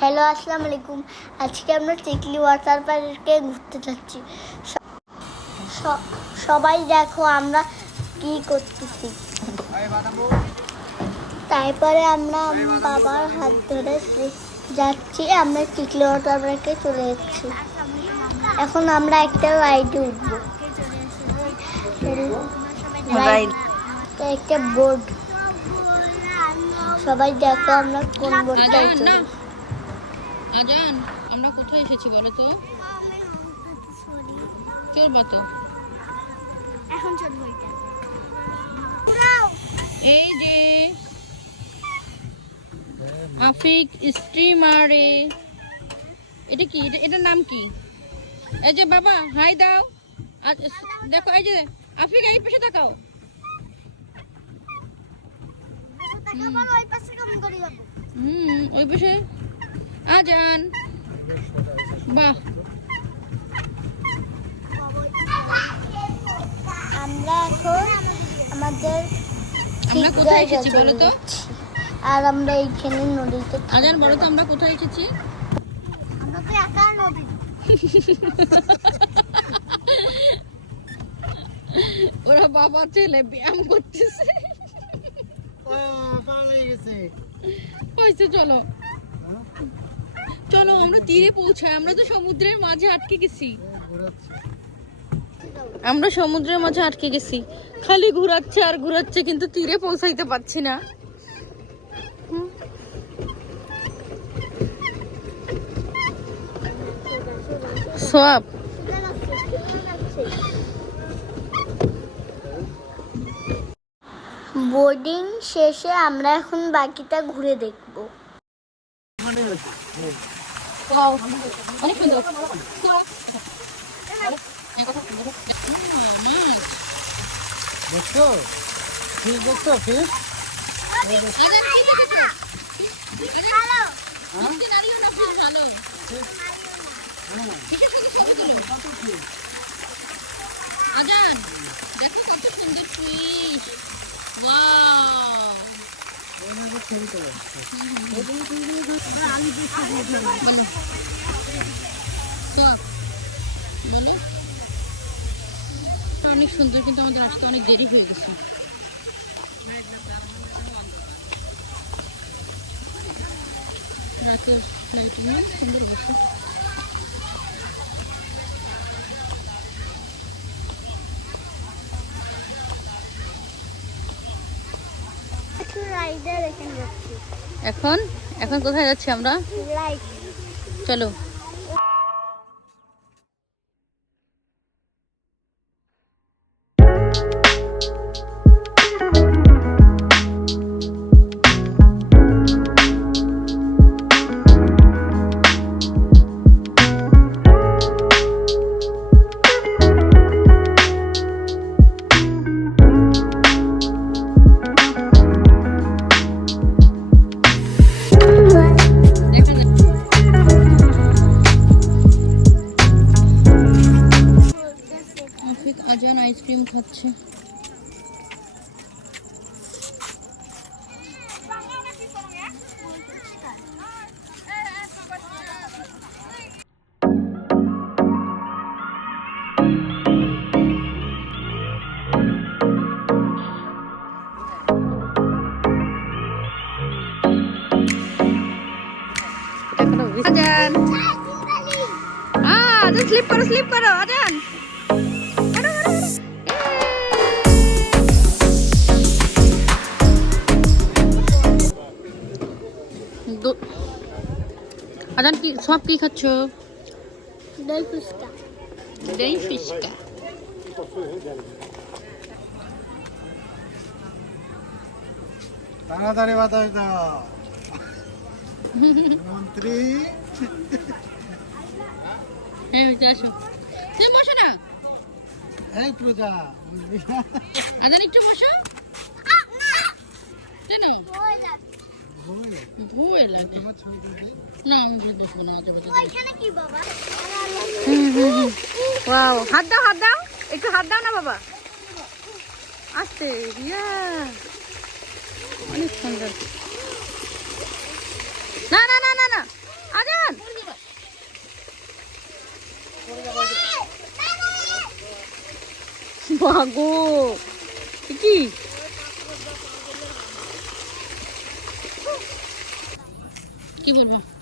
Hello, আসসালামু আলাইকুম। আজকে আমরা টিকলি ওয়াটার পার্কে ঘুরতে যাচ্ছি। সবাই দেখো আমরা কি করতেছি। তারপরে আমরা বাবার হাত ধরে যাচ্ছি, আমরা টিকলি ওয়াটার পার্কে চলে যাচ্ছি। এখন আমরা একটা রাইডে উঠবো, একটা বোর্ড। সবাই দেখো আমরা কোন বোর্ডটায় চলে। আজান, আমরা কোথায় এসেছি বলো তো? চলবা তো? এখন চলবো। এই যে আফিক স্ট্রিমারে, এটা কি? এটার নাম কি? এই যে বাবা হাই দাও। দেখো এই যে আফিক, এই পাশে তাকাও। ওই পাশে আজান। বাহ, আমরা এখন আমরা কোথায় এসেছি বলো তো? আর আমরা এইখানে নদীতে। আজান বলো তো আমরা কোথায় এসেছি? আমরা তো একা নদী। ওরা বাবা ছেলে ব্যায়াম করতেছে। চলো চলো আমরা তীরে পৌঁছাই। আমরা তো সমুদ্রের মাঝে আটকে গেছি। খালি ঘুরাচ্ছে আর ঘুরাচ্ছে, কিন্তু তীরে পৌঁছাইতে পারছি না। সব বোর্ডিং শেষে আমরা এখন বাকিটা ঘুরে দেখবো। অনেক সুন্দর। দেখছো ফিশ, দেখছো ফিশ। আজান দেখো কত সুন্দর ফিশ। ওয়াও, অনেক সুন্দর, কিন্তু আমাদের আসতে অনেক দেরি হয়ে গেছে। রাতের লাইটিং সুন্দর হয়েছে। এখন এখন কোথায় যাচ্ছি আমরা? চলো। আজান আইসক্রিম খাচ্ছে। আজান স্লিপ করো আজান। আজান কি সব কি খাচ্ছ? দই ফুচকা। তাড়াতাড়ি বাতাস দাও মন্ত্রী। আসো, তুমি বসো না। এই পূজা, আজান একটু বসো। কেন ভয় লাগে? না আমি বসবো না। ওয়াও, হাত দাও একটু হাত দাও না বাবা। আস্তে, অনেক সুন্দর। না না না না না, গো, কি কি বলবো?